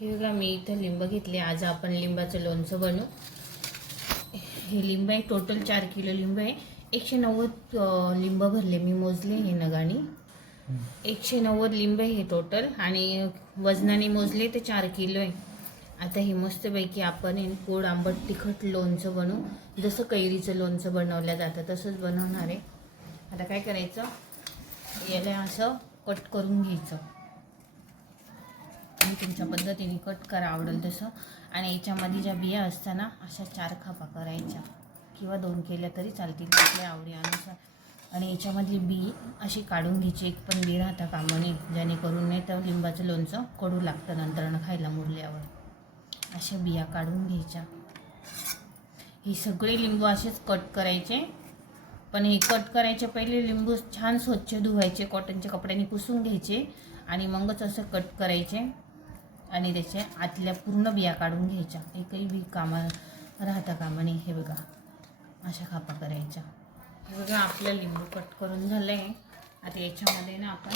हे बघा मी इथं लिंब घेतले. आज आपण लिंबाचं लोणचं बनवू. हे लिंब आहे, टोटल 4 किलो लिंब आहे. 190 लिंब भरले मी, मोजले हे नगाने. 190 लिंब आहे हे टोटल, आणि वजनाने मोजले ते 4 किलो आहे. आता हे मस्तपैकी आपण गोड आंबट तिखट लोणचं बनवू. जसं कैरीचं लोणचं बनवलं जातं तसंच बनवणार आहे. आता काय करायचं, याला असं कट करून घ्यायचं. आणि तुमच्या पद्धतीने कट करा आवडेल तसं. आणि याच्यामध्ये ज्या बिया असताना अशा 4 खापा करायच्या, किंवा 2 केल्या तरी चालतील आपल्या आवडीनुसार. आणि याच्यामधली बी अशी काढून घ्यायची, एक पण बी राहता कामा नये, जेणेकरून नाही तर लिंबाचं लोणचं कडू लागतं नंतर खायला मुरल्यावर. अशा बिया काढून घ्यायच्या. ही सगळे लिंबू असेच कट करायचे. पण हे कट करायच्या पहिले लिंबू छान स्वच्छ धुवायचे, कॉटनच्या कपड्याने पुसून घ्यायचे, आणि मगच असं कट करायचे. आणि त्याच्या आतल्या पूर्ण बिया काढून घ्यायच्या, एकही बी कामा राहता कामा नये. हे बघा अशा खापा करायच्या. हे बघा आपलं लिंबू कट करून झालं आहे. आता याच्यामध्ये ना आपण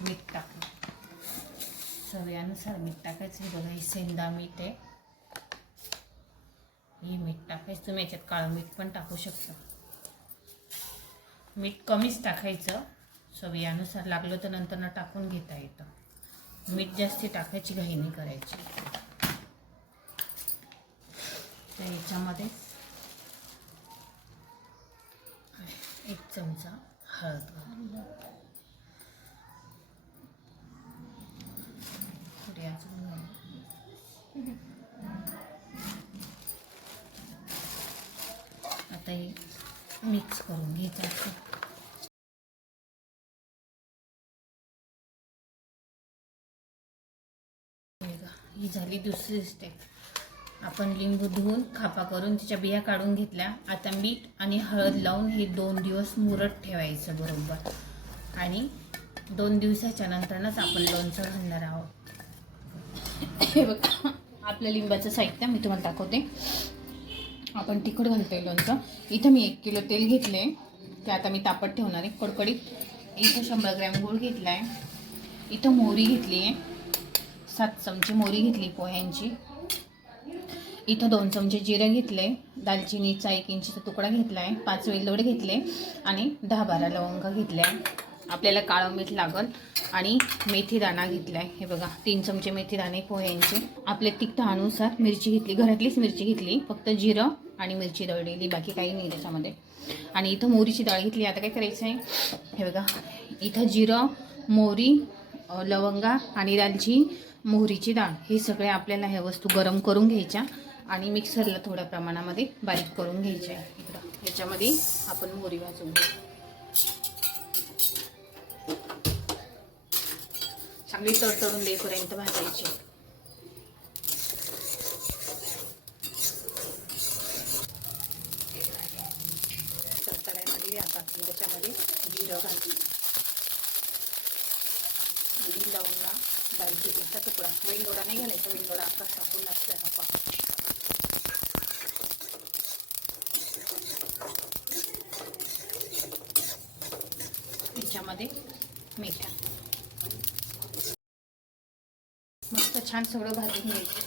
मीठ टाकू, चवीनुसार मीठ टाकायचं. हे बघा हे सेंदा मीठ आहे, हे मीठ टाकायचं. तुम्ही याच्यात काळं मीठ पण टाकू शकता. मीठ कमीच टाकायचं, चवीनुसार. लागलं तर नंतर टाकून घेता येतं. मीठ जास्ती टाकायची घाई नाही करायची. तर याच्यामध्ये 1 चमचा हळद घालून, थोडी अजून घालू. आता हे मिक्स करून घ्यायचं असं. ही झाली दुसरी स्टेप. आपण लिंबू धुवून खापा करून त्याच्या बिया काढून घेतल्या. आता मीठ आणि हळद लावून हे 2 दिवस मुरत ठेवायचं बरोबर. आणि 2 दिवसाच्या नंतरच आपण लोणचं घालणार आहोत. हे बघा आपलं लिंबाचं साहित्य मी तुम्हाला दाखवते. आपण तिखट घालतोय लोणचं. इथं मी 1 किलो तेल घेतले, ते आता मी तापत ठेवणार आहे कडकडीत. इथं 100 ग्रॅम गूळ घेतला आहे. इथं मोहरी घेतली आहे, 7 चमचे मोहरी घेतली पोह्यांची. इथं 2 चमचे जिरं घेतले, दालचिनीचा 1 इंचीचा तुकडा घेतला आहे, 5 वेलदोडे घेतले, आणि 10-12 लवंगा घेतल्या. आपल्याला काळं मीठ लागल, आणि मेथी दाणा घेतला आहे. हे बघा 3 चमचे मेथी दाणे पोह्यांचे. आपल्या तिखटानुसार मिरची घेतली, घरातलीच मिरची घेतली, फक्त जिरं आणि मिरची दळलेली, बाकी काही नाही त्याच्यामध्ये. आणि इथं मोहरीची डाळ घेतली. आता काय करायचं आहे, हे बघा इथं जिरं, मोहरी, लवंगा आणि दालचिनी, मोहरीची डाळ, हे सगळे आपल्याला ह्या वस्तू गरम करून घ्यायच्या आणि मिक्सरला थोड्या प्रमाणामध्ये बारीक करून घ्यायच्या. इकडं याच्यामध्ये आपण मोहरी भाजून घेऊ, चांगली तडतडून देईपर्यंत भाजायची. तडतड्यामध्ये आता त्याच्यामध्ये जिरं घालून आणि लवंगा, दालचिनीचा तुकडा, वेलदोडा नाही घालायचा, वेलदोडा आता टाकून लागला आपण. त्याच्यामध्ये मीठ मस्त छान सगळं भाजून घ्यायचं.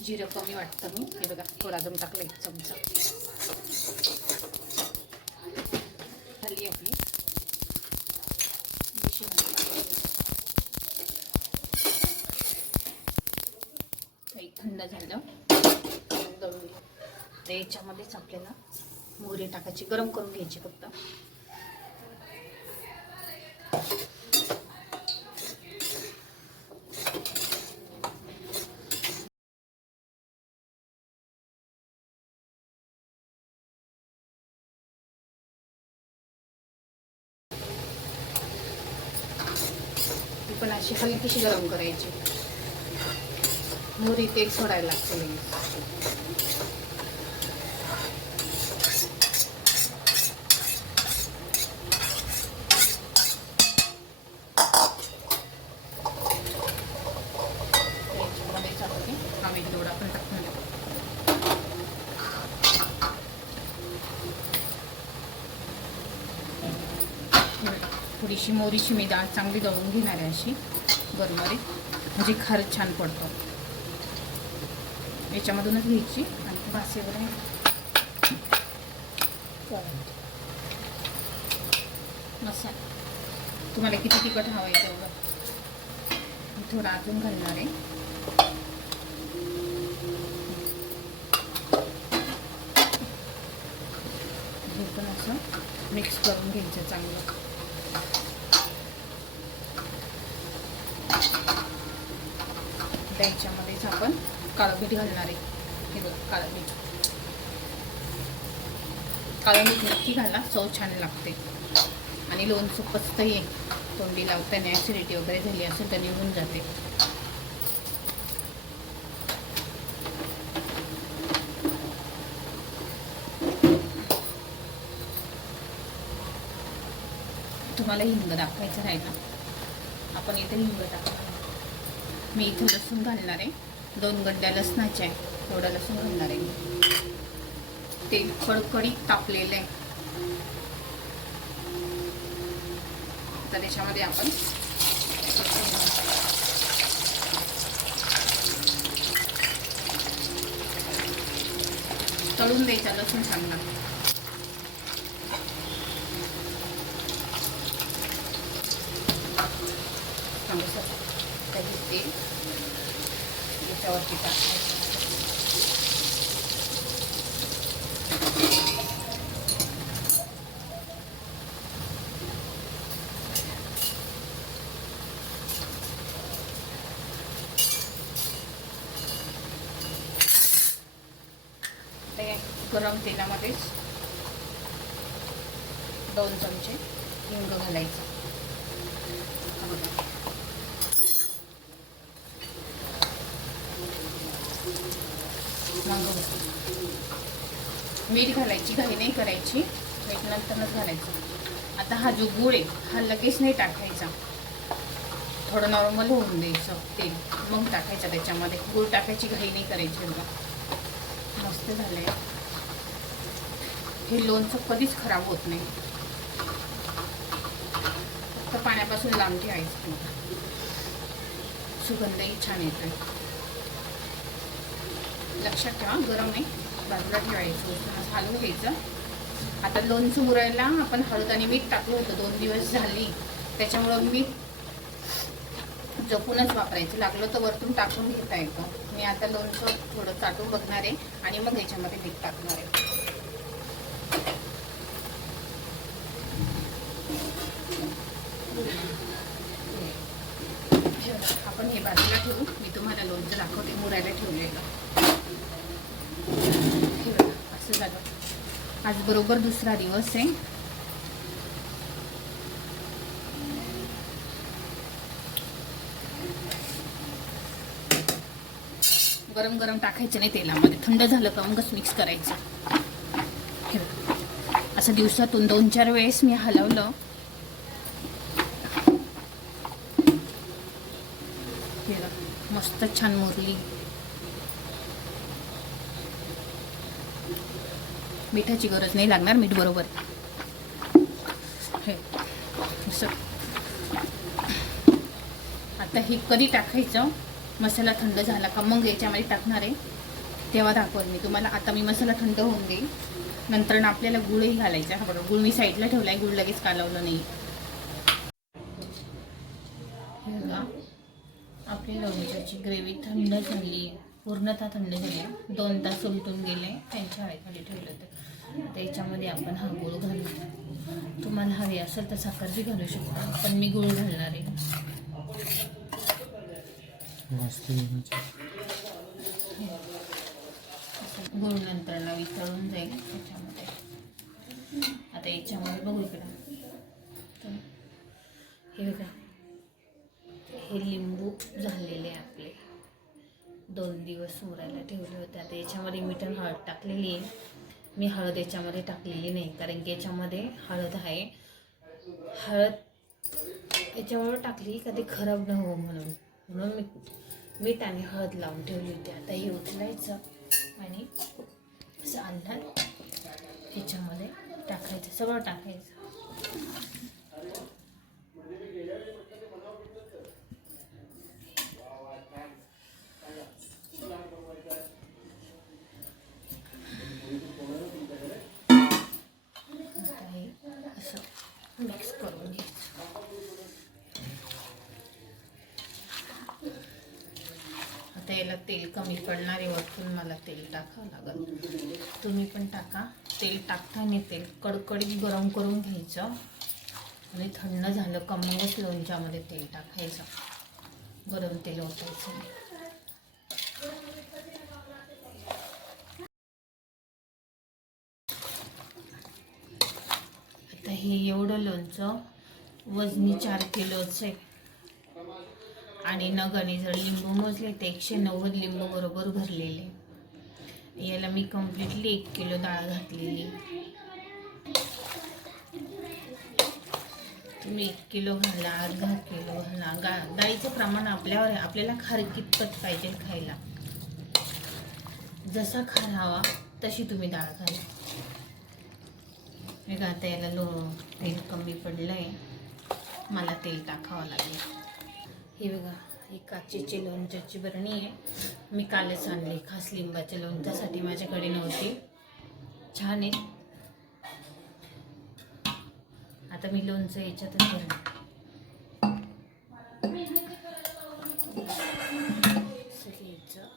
जिरं कमी वाटतं मी, हे बघा थोडा अजून टाकलं 1 चमचा. झाली आपली थंड झालं दळून. तर याच्यामध्येच आपल्याला मोहरी टाकायची, गरम करून घ्यायची फक्त. पण अशी हलकीशी गरम करायची. मोहरी तेल सोडायला लागते. हा वेलदोडा पण टाकून द्या. थोडीशी मोहरीची मी डाळ चांगली दळून घेणार आहे अशी गरमरी, म्हणजे खरंच छान पडतो. याच्यामधूनच घ्यायची आणि भासेवर मसाला तुम्हाला किती तिखट हवं आहे तेवढं मी थोडं अजून घालणार आहे. हे पण असं मिक्स करून घ्यायचं चांगलं. त्याच्यामध्येच आपण काळं मीठ घालणार आहे. हे बघ काळं मीठ नक्की घाला, चव छान लागते. आणि लोणचं पचतही, तोंडी लावताना ॲसिडिटी वगैरे झाली असेल तर निघून जाते. तुम्हाला हिंग दाखवायचं राहिला, आपण इथे हिंग टाकणार. मी इथे लसूण घालणार आहे, 2 गड्ड्या लसणाच्या आहे, थोडं लसूण घालणार आहे. तेल कडकडीत तापलेलं आहे. तर त्याच्यामध्ये आपण तळून द्यायचा लसूण चांगला. त्याचे तेल याच्यावरती टाकायचं. गरम तेलामध्येच 2 चमचे हिंग घालायचं. मीठ घालायची, घाई नाही करायची, मीठ नंतरच घालायचं. आता हा जो गूळ आहे हा लगेच नाही टाकायचा, थोडं नॉर्मल होऊन द्यायचं तेल, मग टाकायचं त्याच्यामध्ये. गूळ टाकायची घाई नाही करायची. बघा मस्त झालंय. हे लोणचं कधीच खराब होत नाही, फक्त पाण्यापासून लांब ठेवायचं. सुगंधही छान येतोय. लक्षात ठेवा गरम आहे, बाजूला ठेवायचं, हलवून घ्यायचं. आता लोणचं मुरायला आपण हळद आणि मीठ टाकलं होतं, 2 दिवस झाली, त्याच्यामुळं मीठ जपूनच वापरायचं. लागलं तर वरतून टाकून घेता येतं. मी आता लोणचं थोडं चाटून बघणार आहे आणि मग याच्यामध्ये मीठ टाकणार आहे. आपण हे बाजूला ठेवू, मी तुम्हाला लोणचं दाखवते मुरायला ठेवलेलं. हे बघा असं झालं. आज बरोबर दुसरा दिवस आहे. गरम गरम टाकायचं नाही तेलामध्ये, थंड झालं का मगच मिक्स करायचं. हे बघा असं दिवसातून 2-4 वेळेस मी हलवलं. मस्त छान मुरली. मिठाची गरज नाही लागणार, मीठ बरोबर. हे असं. आता हे कधी टाकायचं, मसाला थंड झाला का मग याच्यामध्ये टाकणार आहे, तेव्हा दाखवल मी तुम्हाला. आता मी मसाला थंड होऊन देईल, नंतर आपल्याला गुळही घालायचा. हा बरोबर गुळ मी साईडला ठेवला आहे, गुळ लगेच कालवलं नाही. आपली लोणच्याची ग्रेव्ही थंड झाली, पूर्णतः थंड झाली. 2 तास उलटून गेले, त्यांच्या हवेखाली ठेवलं तर. आता याच्यामध्ये आपण हा गूळ घालू. तुम्हाला हवी असेल तर साखर बी घालू शकता, पण मी गूळ घालणार आहे. गूळ नंतर वितळून जाईल त्याच्यामध्ये. आता याच्यामध्ये बघू इकडं, हे बघा हे लिंबू झालेले आपले 2 दिवस मुरायला ठेवले होते. आता याच्यामध्ये मीठ आणि हळद टाकलेली आहे. मी हळद याच्यामध्ये टाकलेली नाही, कारण की याच्यामध्ये हळद आहे. हळद याच्यामुळे टाकली कधी खराब न हो म्हणून मी मीठ आणि हळद लावून ठेवली होती. आता हे उचलायचं आणि असं अन्नात ह्याच्यामध्ये टाकायचं, सगळं टाकायचं. मिक्स करून घ्यायचं. आता याला तेल कमी पडणार आहे, वरतून मला तेल टाकावं लागेल. तुम्ही पण टाका. तेल टाकताना तेल कडकडीत गरम करून घ्यायचं आणि थंड झालं का मगच लोणच्यामध्ये तेल टाकायचं. गरम तेल ओतायचं नाही. आता हे एवढं लोणचं वजनी 4 किलोचं आहे आणि नगाने जर लिंबू मोजले तर 190 लिंबू बरोबर भरलेले. याला मी कम्प्लिटली 1 किलो डाळ घातलेली. तुम्ही 1 किलो घाला, अर्धा किलो घाला. डाळीचं प्रमाण आपल्यावर आहे. आपल्याला खार कितपत पाहिजे खायला, जसा खार हवा तशी तुम्ही डाळ घाला. मी आता याला तेल कमी पडलंय, मला तेल टाकावं लागेल. हे बघा, ही काचेची लोणच्याची बरणी आहे. मी कालच आणली, खास लिंबाच्या लोणच्यासाठी, माझ्याकडे नव्हती. छान आहे. आता मी लोणचं याच्यातच भरणार. घ्यायचं